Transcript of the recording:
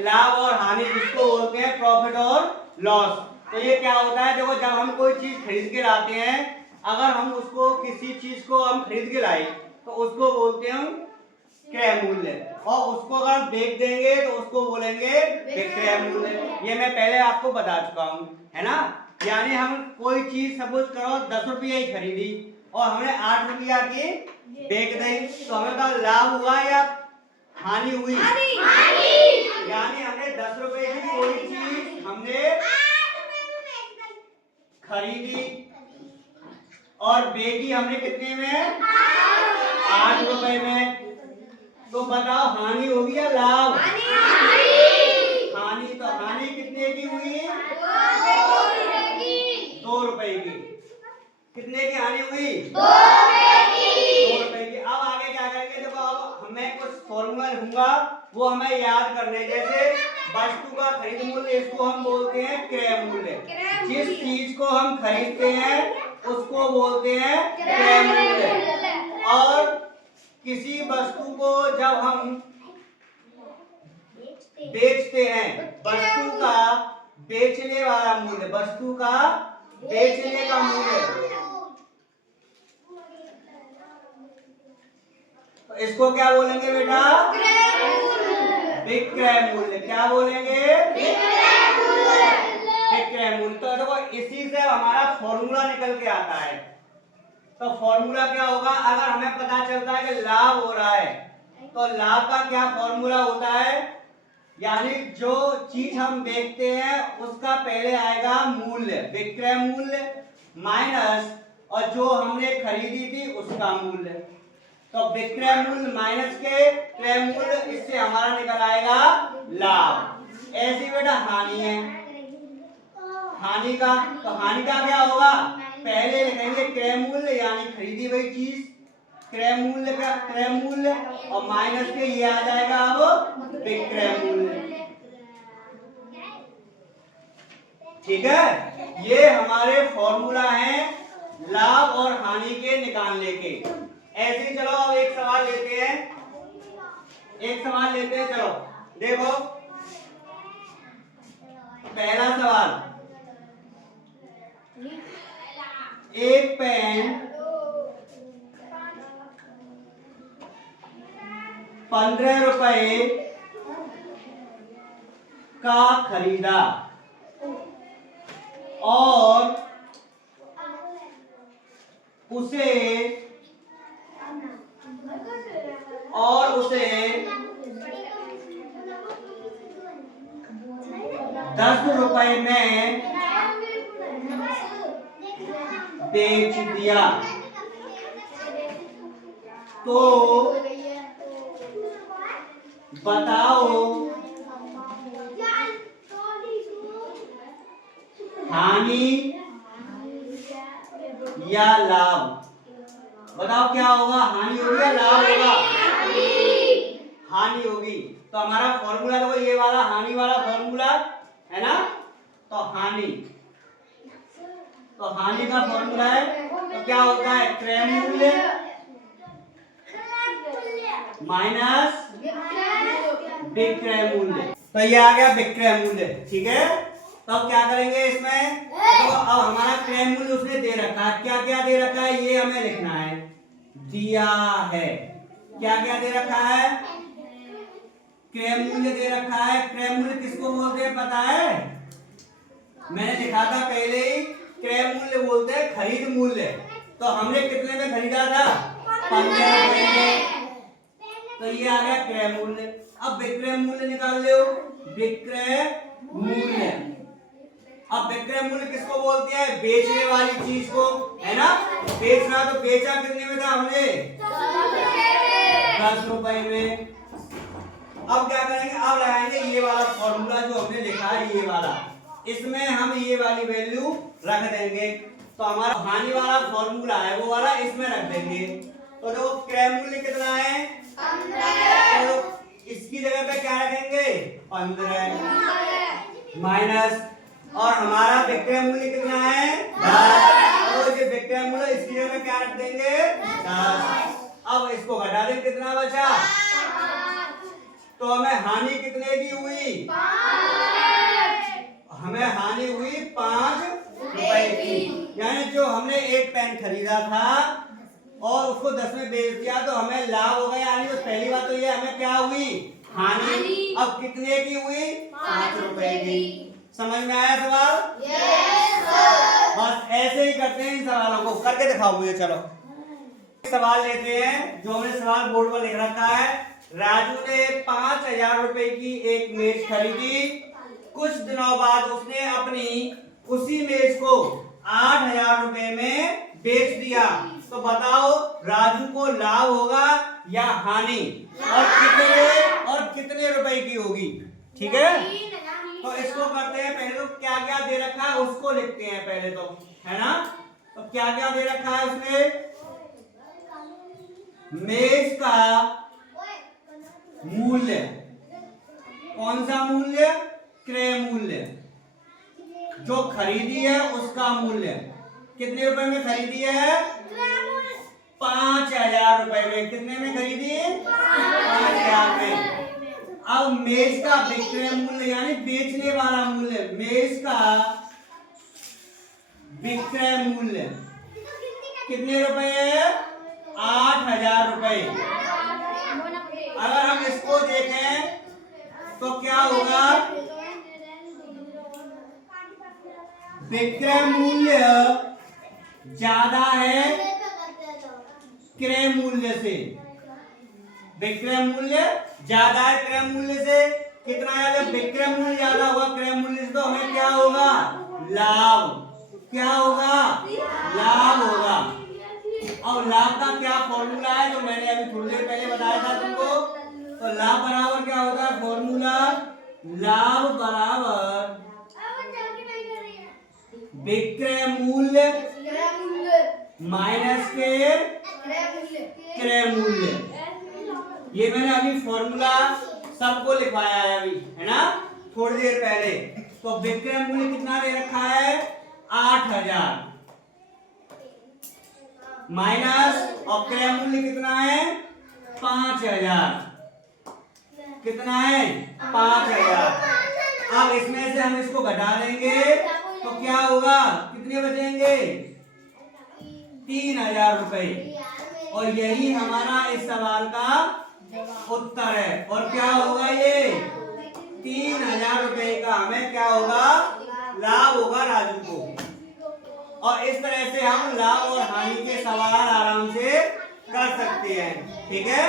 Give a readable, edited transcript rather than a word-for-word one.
लाभ और हानि, जिसको बोलते हैं प्रॉफिट और लॉस। तो ये क्या होता है, देखो जब हम कोई चीज खरीद के लाते हैं, अगर हम उसको किसी चीज को हम खरीद के लाए तो उसको बोलते हैं हम क्रय मूल्य, और उसको अगर हम बेच देंगे तो उसको बोलेंगे विक्रय मूल्य। ये मैं पहले आपको बता चुका हूँ, है ना। यानी हम कोई चीज सपोज करो 10 रुपया ही खरीदी और हमने 8 रुपया की बेच दी, तो हमें का लाभ हुआ या हानि हुई? यानी हमने 10 रुपए की कोई चीज हमने खरीदी और बेची हमने कितने में? 8 रुपए में। तो बताओ हानि होगी या लाभ? हानि। तो हानि कितने की हुई? 2 रुपए की। कितने की हानि हुई? 2 रुपए की। अब आगे क्या करेंगे, देखो अब हमें कुछ फॉर्मूला लिखूंगा, वो हमें याद करने। जैसे वस्तु का खरीद मूल्य, इसको हम बोलते हैं क्रय मूल्य। जिस चीज को हम खरीदते हैं उसको बोलते हैं क्रय मूल्य। और किसी वस्तु को जब हम बेचते हैं, वस्तु का बेचने वाला मूल्य, वस्तु का बेचने का मूल्य, तो इसको क्या बोलेंगे बेटा? विक्रय मूल्य। क्या बोलेंगे? विक्रय मूल्य। तो देखो इसी से हमारा फॉर्मूला निकल के आता है। तो फॉर्मूला क्या होगा, अगर हमें पता चलता है कि लाभ हो रहा है तो लाभ का क्या फॉर्मूला होता है, यानी जो चीज हम बेचते हैं उसका पहले आएगा मूल्य, विक्रय मूल्य, माइनस और जो हमने खरीदी थी उसका मूल्य। तो विक्रय मूल्य माइनस के क्रय मूल्य, इससे हमारा निकल आएगा लाभ। ऐसी बेटा हानि है। हानि का, तो हानि का क्या होगा, पहले लिखेंगे क्रय मूल्य यानी खरीदी हुई चीज, क्रय मूल्य का क्रय मूल्य, और माइनस के ये आ जाएगा अब विक्रय मूल्य। ठीक है, ये हमारे फॉर्मूला हैं लाभ और हानि के निकालने के। ऐसे ही चलो अब एक सवाल लेते हैं, चलो देखो पहला सवाल, एक पेन 15 रुपए का खरीदा और उसे 10 रुपए में बेच दिया, तो बताओ हानि या लाभ? बताओ क्या होगा, हानि होगी या लाभ होगा? हानि होगी। तो हमारा फॉर्मूला देखो ये वाला हानि वाला फॉर्मूला है ना, तो हानि, तो हानि का फॉर्मूला है, तो क्या होता है क्रय मूल्य माइनस विक्रय मूल्य। तो ये आ गया विक्रय मूल्य। ठीक है, तो अब क्या करेंगे इसमें, तो अब हमारा क्रय मूल्य उसने दे रखा है, क्या क्या दे रखा है ये हमें लिखना है, दिया है। क्या क्या दे रखा है, क्रय मूल्य दे रखा है। क्रय मूल्य किसको बोलते हैं पता है, मैंने लिखा था पहले ही, क्रय मूल्य बोलते हैं खरीद मूल्य। तो हमने कितने में खरीदा था? 15 रुपए में, तो ये आ गया क्रय मूल्य। अब विक्रय मूल्य निकाल लो, विक्रय मूल्य। अब विक्रय मूल्य किसको बोलते हैं, बेचने वाली चीज को, है ना। बेचना, तो बेचा कितने में था हमने? 10 रुपए में। अब क्या करेंगे, अब लगाएंगे ये वाला फॉर्मूला जो हमने लिखा है, ये वाला, इसमें हम ये वाली वैल्यू रख देंगे। तो हमारा हानि वाला फॉर्मूला है वो वाला इसमें रख देंगे। तो देखो क्रय मूल्य कितना है? 15। तो इसकी जगह पे क्या रखेंगे? 15 माइनस, और हमारा विक्रय मूल्य कितना है? 10। तो ये विक्रय मूल्य इसकी जगह पे क्या रख देंगे? 10। अब इसको घटा दें, कितना बचा? तो हमें हानि कितने की हुई? हमें हानि हुई 5 रुपए की। यानी जो हमने एक पेन खरीदा था और उसको 10 में बेच दिया तो हमें लाभ हो गया। यानी पहली बात तो ये हमें क्या हुई? हानि। अब कितने की हुई? 5 रुपए की। समझ में आया सवाल? Yes sir. बस ऐसे ही करते हैं इन सवालों को, करके दिखाओ मुझे। चलो सवाल लेते हैं जो हमने सवाल बोर्ड पर लिख रखा है। राजू ने 5000 रुपए की एक मेज खरीदी। कुछ दिनों बाद उसने अपनी उसी मेज को 8000 रुपए में बेच दिया। तो बताओ राजू को लाभ होगा या हानि, और कितने रुपए की होगी? ठीक है, तो इसको करते हैं। पहले तो क्या क्या दे रखा है उसको लिखते हैं पहले तो, है ना। तो क्या क्या दे रखा है उसने? मेज का मूल्य। कौन सा मूल्य? क्रय मूल्य। जो खरीदी है उसका मूल्य। कितने रुपए में खरीदी है? 5000 रुपए में। कितने में खरीदी? 5000 में। अब मेज का विक्रय मूल्य यानी बेचने वाला मूल्य, मेज का विक्रय मूल्य कितने रुपए है? 8000 रुपए। अगर हम इसको देखें तो क्या होगा? विक्रय मूल्य ज्यादा है क्रय मूल्य से। विक्रय मूल्य ज्यादा है क्रय मूल्य से। कितना है? जब विक्रय मूल्य ज्यादा होगा क्रय मूल्य से तो हमें क्या होगा? लाभ। क्या होगा? लाभ होगा। और लाभ का क्या फॉर्मूला है जो मैंने अभी थोड़ी देर पहले बताया था तुमको। तो लाभ बराबर क्या होता है फॉर्मूला? लाभ बराबर विक्रय मूल्य माइनस के क्रय मूल्य। ये मैंने अभी फॉर्मूला सबको लिखवाया है अभी, है ना, थोड़ी देर पहले। तो विक्रय मूल्य कितना दे रखा है? 8000 माइनस, और क्रय मूल्य कितना है? 5000। कितना है? 5000। अब इसमें से हम इसको घटा देंगे तो क्या होगा? कितने बचेंगे? 3000 रुपए। और यही हमारा इस सवाल का उत्तर है। और क्या होगा? ये 3000 रुपए का हमें क्या होगा? लाभ होगा राजू को। और इस तरह से हम लाभ और हानि के सवाल आराम से कर सकते हैं। ठीक है।